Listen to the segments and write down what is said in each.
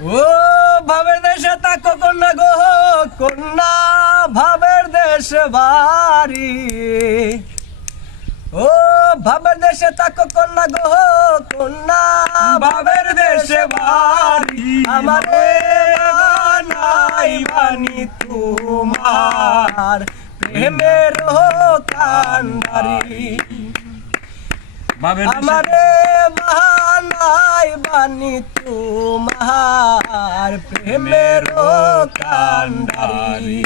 ও ভাবের দেশে তাকো কন্যা গো কন্যা ভাবের দেশ বাড়ি। ও ভাবের দেশে তাকো কন্যা গো কন্যা ভাবের দেশে বাড়ি। আমারে নাই বানি তোমার প্রেমের কান্ডারি। ভাবের দেশে- বাহানাই বানি তোমার প্রেমের কান্ডারি।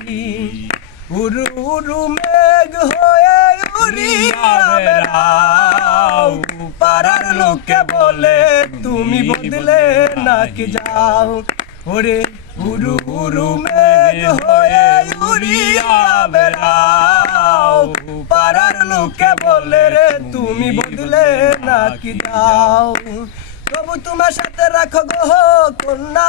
উরু উরু মেঘ হয়ে উড়িয়া বেড়াও পাড়ার লোকে বলে তুমি বদলে নাকি যাও? ওরে উরু উরু মেঘ হয়ে উড়িয়া বেড়াও পাড়ার লোকে বলে রে তুমি বদলে নাকি যাও? তবু তোমার সাথে রাখো গো কন্যা,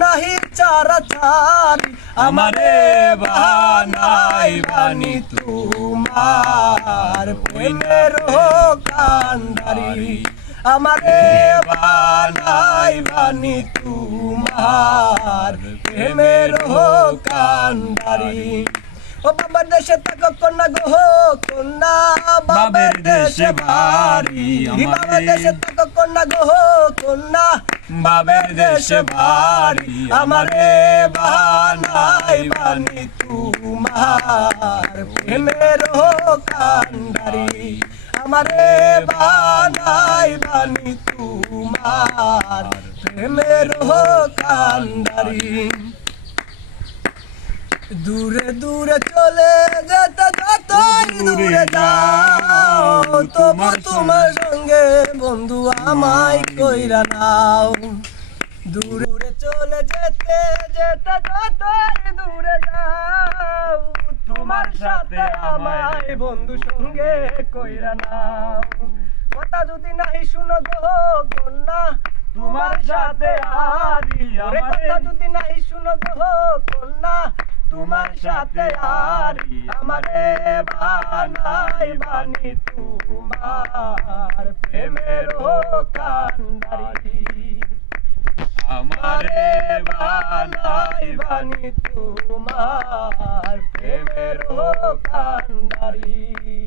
নাহি চারা চারি আমারে বানাই বানি তোমার প্রেমের কান্ডারি। আমারে বানাই বানি তোমার প্রেমের কান্ডারি। ও বাবার দেশে থাকো কন্যা গো কন্যা বাবার দেশে বাড়ি। বাবার দেশে থাকো কন্যা গো কন্যা বাবের দেশে বাড়ি। আমারে বানাই বানি তোমার। প্রেমের কান্ডারি আমারে বানাই বানি তোমার। প্রেমের কান্ডারি দূরে দূরে চলে যেতে যতই দূরে যাও তবু তোমার সঙ্গে বন্ধু আমায় কইরা নাও। দূরে চলে যেতে যেতে যতই দূরে যাও তোমার সাথে আমায় বন্ধু সঙ্গে কইরা নাও। কথা যদি নাই শুনো গো কন্যা তোমার সাথে আরি ওরে কথা যদি নাই শুনো গো কন্যা তোমার সাথে আর আমারে বানাই বানি তোমার প্রেমের কান্দারি আমারে বানাই বানি তোমার প্রেমের কান্ডারি।